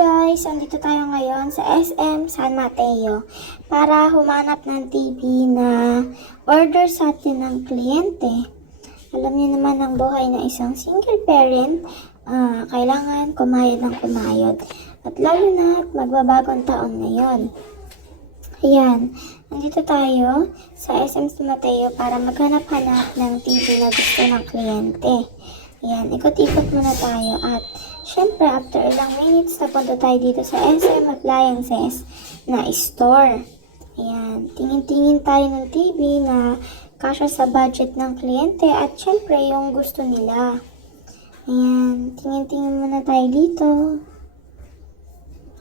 guys, andito tayo ngayon sa SM San Mateo para humanap ng TV na order sa atin ng kliyente. Alam niyo naman ang buhay na isang single parent, kailangan kumayod ng kumayod. At lalo na magbabagong taon ngayon. Ayan, nandito tayo sa SM San Mateo para maghanap-hanap ng TV na gusto ng kliyente. Ayan, ikot-ikot muna tayo at syempre after ilang minutes napunta tayo dito sa SM Appliances na store. Ayan, tingin-tingin tayo ng TV na kasya sa budget ng kliyente at syempre yung gusto nila. Ayan, tingin-tingin muna tayo dito.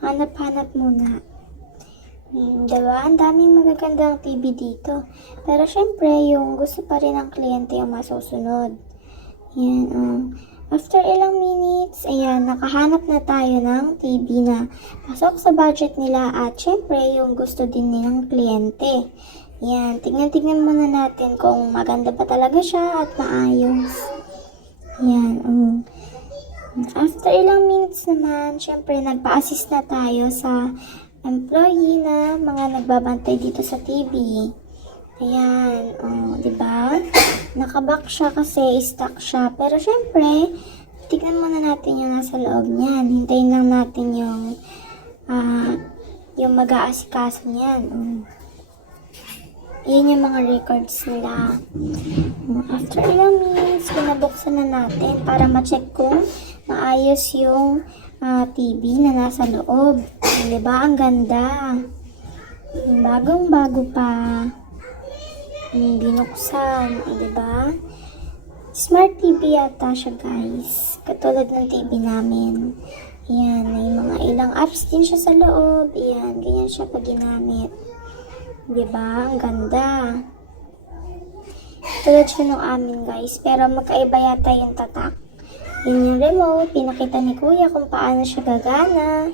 Hanap-hanap muna. Diba? Ang daming magagandang TV dito. Pero syempre, yung gusto pa rin ng kliyente yung masusunod. Ayan, after ilang minutes, ayan, nakahanap na tayo ng TV na pasok sa budget nila at syempre, yung gusto din nilang kliyente. Ayan, tignan-tignan muna natin kung maganda ba talaga siya at maayos. Ayan, after ilang minutes naman, syempre, nagpa-assist na tayo sa employee na mga nagbabantay dito sa TV. Ayan, diba? Nakabox siya kasi stock siya. Pero syempre, tignan muna natin yung nasa loob niyan. Hintayin lang natin yung mag-aasikaso niyan. Yan yung mga records nila. After ilang minutes, pinabuksan na natin para ma-check kung maayos yung TV na nasa loob. Diba? Ang ganda. Bagong-bago pa. Binuksan. Diba? Smart TV yata siya, guys. Katulad ng TV namin. Ayan. May mga ilang apps din siya sa loob. Ayan. Ganyan siya pag ginamit. Diba? Ang ganda. Tulad siya nung amin, guys. Pero magkaiba yata yung tatak. Yun yung remote. Pinakita ni Kuya kung paano siya gagana.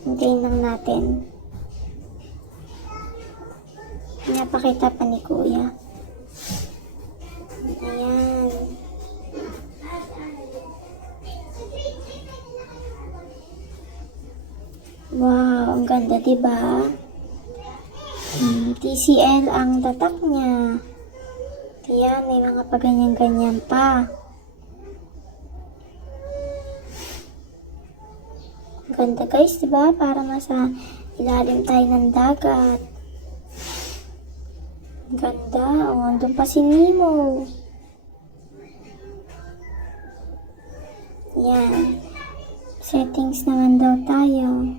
Hintayin lang natin. Pinapakita pa ni Kuya. Ayan. Wow, ang ganda, diba? TCL ang tatak niya. Ayan, may mga paganyan-ganyan pa. Ganda, guys, diba? Para masa ilalim tayo ng dagat. Ganda. Andun pa si Nemo. Yan. Settings naman daw tayo.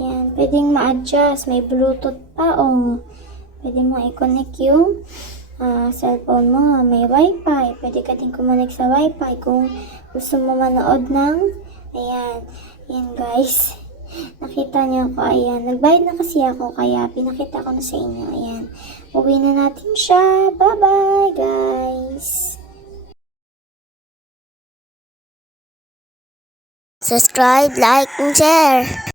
Yan. Pwedeng ma-adjust. May Bluetooth pa, Pwede mo i-connect yung cellphone mo. May Wi-Fi. Pwede ka din kumonek sa Wi-Fi kung gusto mo manood ng ayan. Ayan, guys. Nakita niyo ako. Ayan. Nagbayad na kasi ako kaya pinakita ko na sa inyo. Ayan. Uwi na natin siya. Bye-bye, guys. Subscribe, like, and share.